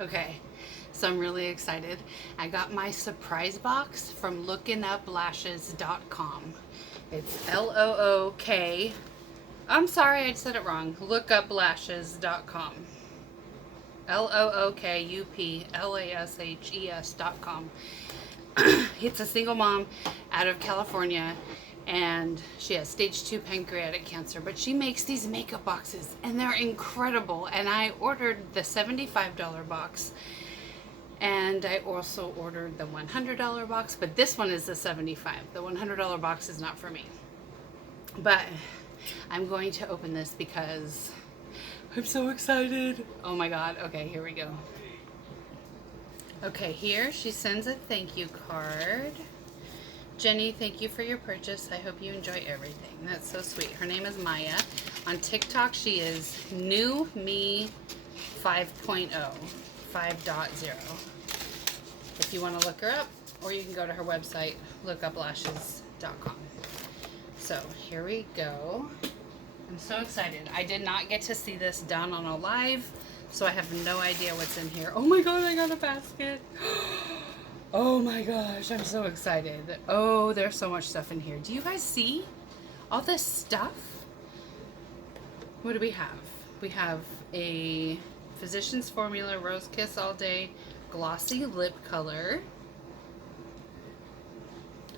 Okay, so I'm really excited. I got my surprise box from lookinguplashes.com. It's Look. I'm sorry, I said it wrong. Lookuplashes.com. Lookuplashes.com. It's a single mom out of California, and she has stage 2 pancreatic cancer, but she makes these makeup boxes and they're incredible. And I ordered the $75 box, and I also ordered the $100 box, but this one is the 75. The $100 box is not for me. But I'm going to open this because I'm so excited. Oh my god. Okay, here we go. Okay, here she sends a thank you card. Jenny, thank you for your purchase. I hope you enjoy everything. That's so sweet. Her name is Maya. On TikTok, she is New Me 5.0, 5.0. If you want to look her up, or you can go to her website, lookuplashes.com. So here we go. I'm so excited. I did not get to see this done on a live, so I have no idea what's in here. Oh my god, I got a basket. Oh my gosh, I'm so excited. Oh, there's so much stuff in here. Do you guys see all this stuff? What do we have? We have a Physicians Formula Rose Kiss All Day Glossy Lip Color.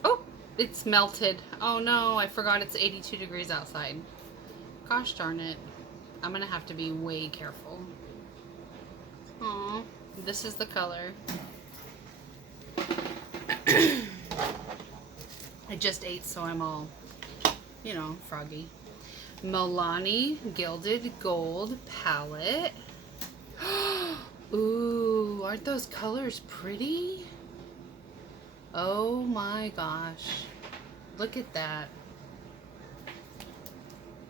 Oh, it's melted. Oh no, I forgot it's 82 degrees outside. Gosh darn it. I'm gonna have to be way careful. Aw, this is the color. I just ate, so I'm all, froggy. Milani Gilded Gold Palette. Ooh, aren't those colors pretty? Oh my gosh. Look at that.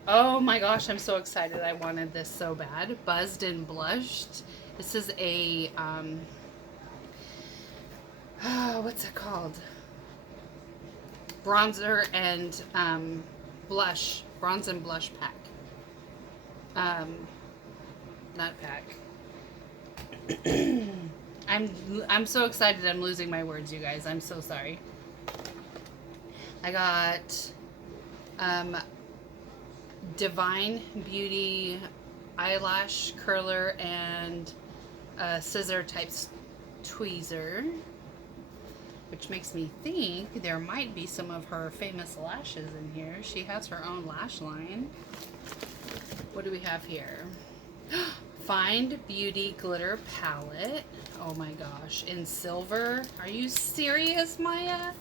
Oh my gosh, I'm so excited. I wanted this so bad. Buzzed and Blushed. This is a, what's it called? Bronzer and blush. Bronze and blush pack. Not pack. I'm so excited. I'm losing my words, you guys. I'm so sorry. I got Divine Beauty eyelash curler and scissor type tweezer, which makes me think there might be some of her famous lashes in here. She has her own lash line. What do we have here? Find Beauty Glitter Palette. Oh my gosh, in silver. Are you serious, Maya?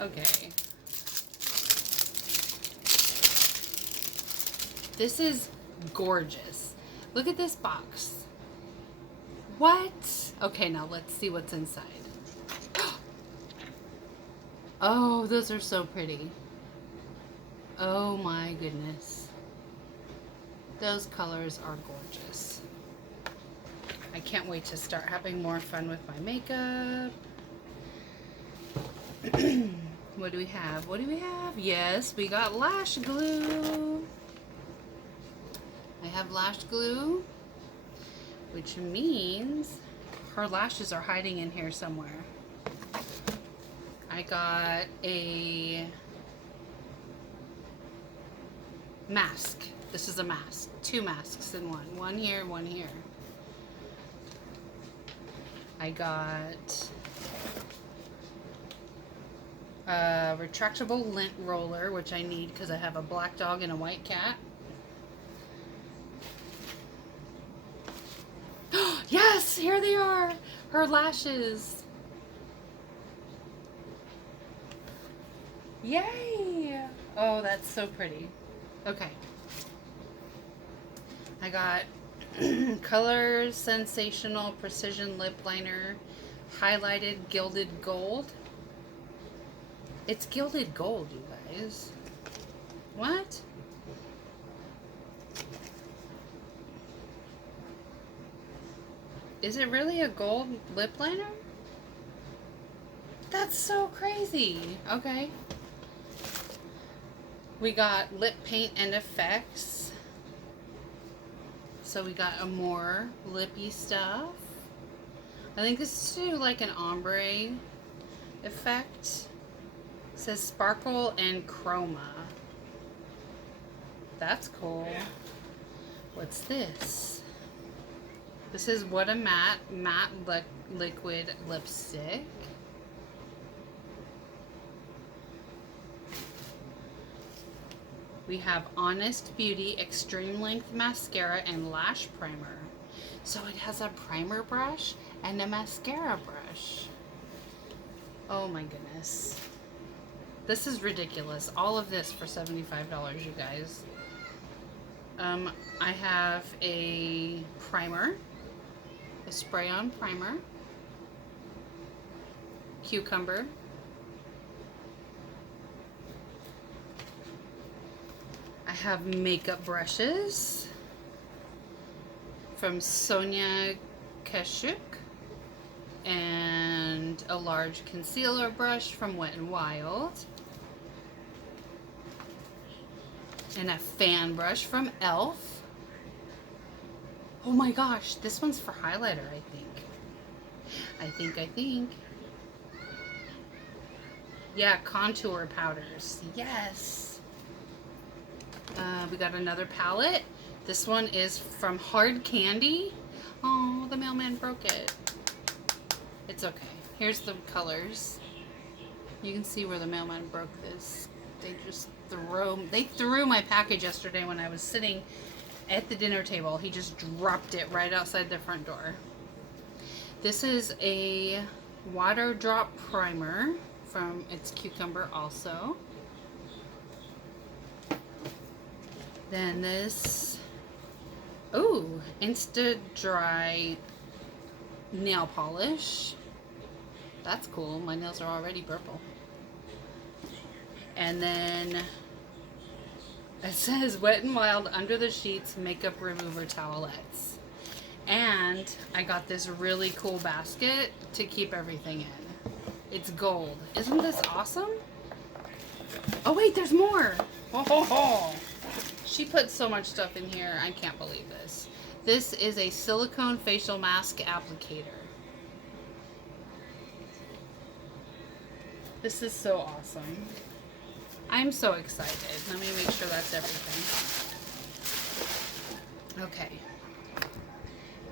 Okay. This is gorgeous. Look at this box. What? Okay, now let's see what's inside. Oh, those are so pretty. Oh my goodness. Those colors are gorgeous. I can't wait to start having more fun with my makeup. What do we have? What do we have? Yes, we got lash glue. I have lash glue, which means her lashes are hiding in here somewhere. I got a mask. This is a mask. 2 masks in one. One here, one here. I got a retractable lint roller, which I need because I have a black dog and a white cat. Yes, here they are. Her lashes. Yay! Oh, that's so pretty. Okay. I got Color Sensational Precision Lip Liner, highlighted gilded gold. It's gilded gold, you guys. What? Is it really a gold lip liner? That's so crazy. Okay. We got lip paint and effects. So we got a more lippy stuff. I think this is to do like an ombre effect. It says sparkle and chroma. That's cool. What's this? This is What a Matte Liquid Lipstick. We have Honest Beauty Extreme Length Mascara and Lash Primer. So it has a primer brush and a mascara brush. Oh my goodness. This is ridiculous. All of this for $75, you guys. I have a primer, a spray-on primer, cucumber, I have makeup brushes from Sonia Kashuk and a large concealer brush from Wet n Wild and a fan brush from e.l.f. Oh my gosh, this one's for highlighter, I think. Yeah, contour powders. Yes. We got another palette. This one is from Hard Candy. Oh, the mailman broke it. It's okay. Here's the colors. You can see where the mailman broke this. They threw my package yesterday when I was sitting at the dinner table. He just dropped it right outside the front door. This is a water drop primer from It's Cucumber also. Then this, Insta Dry nail polish. That's cool. My nails are already purple. And then it says Wet n Wild Under the Sheets Makeup Remover Towelettes. And I got this really cool basket to keep everything in. It's gold. Isn't this awesome? Oh wait, there's more. Ho ho ho. She put so much stuff in here. I can't believe this. This is a silicone facial mask applicator. This is so awesome. I'm so excited. Let me make sure that's everything. Okay.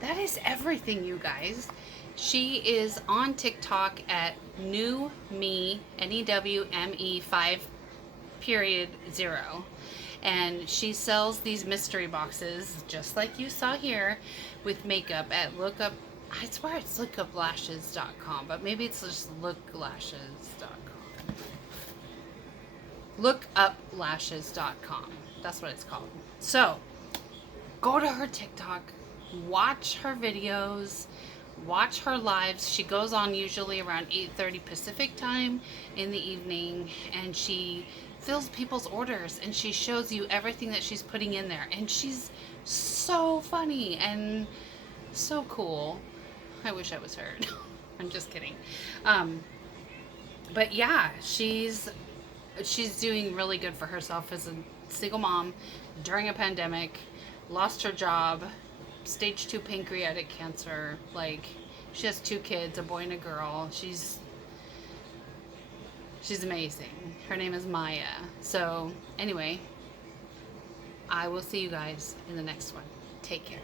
That is everything, you guys. She is on TikTok at NewMe, NEWME 5.0. And she sells these mystery boxes, just like you saw here, with makeup at lookup. I swear it's lookuplashes.com, but maybe it's just looklashes.com. Lookuplashes.com. That's what it's called. So, go to her TikTok, watch her videos, watch her lives. She goes on usually around 8:30 Pacific time in the evening, and she fills people's orders and she shows you everything that she's putting in there, and she's so funny and so cool. I wish I was her. I'm just kidding. But yeah, she's doing really good for herself as a single mom during a pandemic, lost her job, stage 2 pancreatic cancer. Like, she has 2 kids, a boy and a girl. She's amazing. Her name is Maya. So anyway, I will see you guys in the next one. Take care.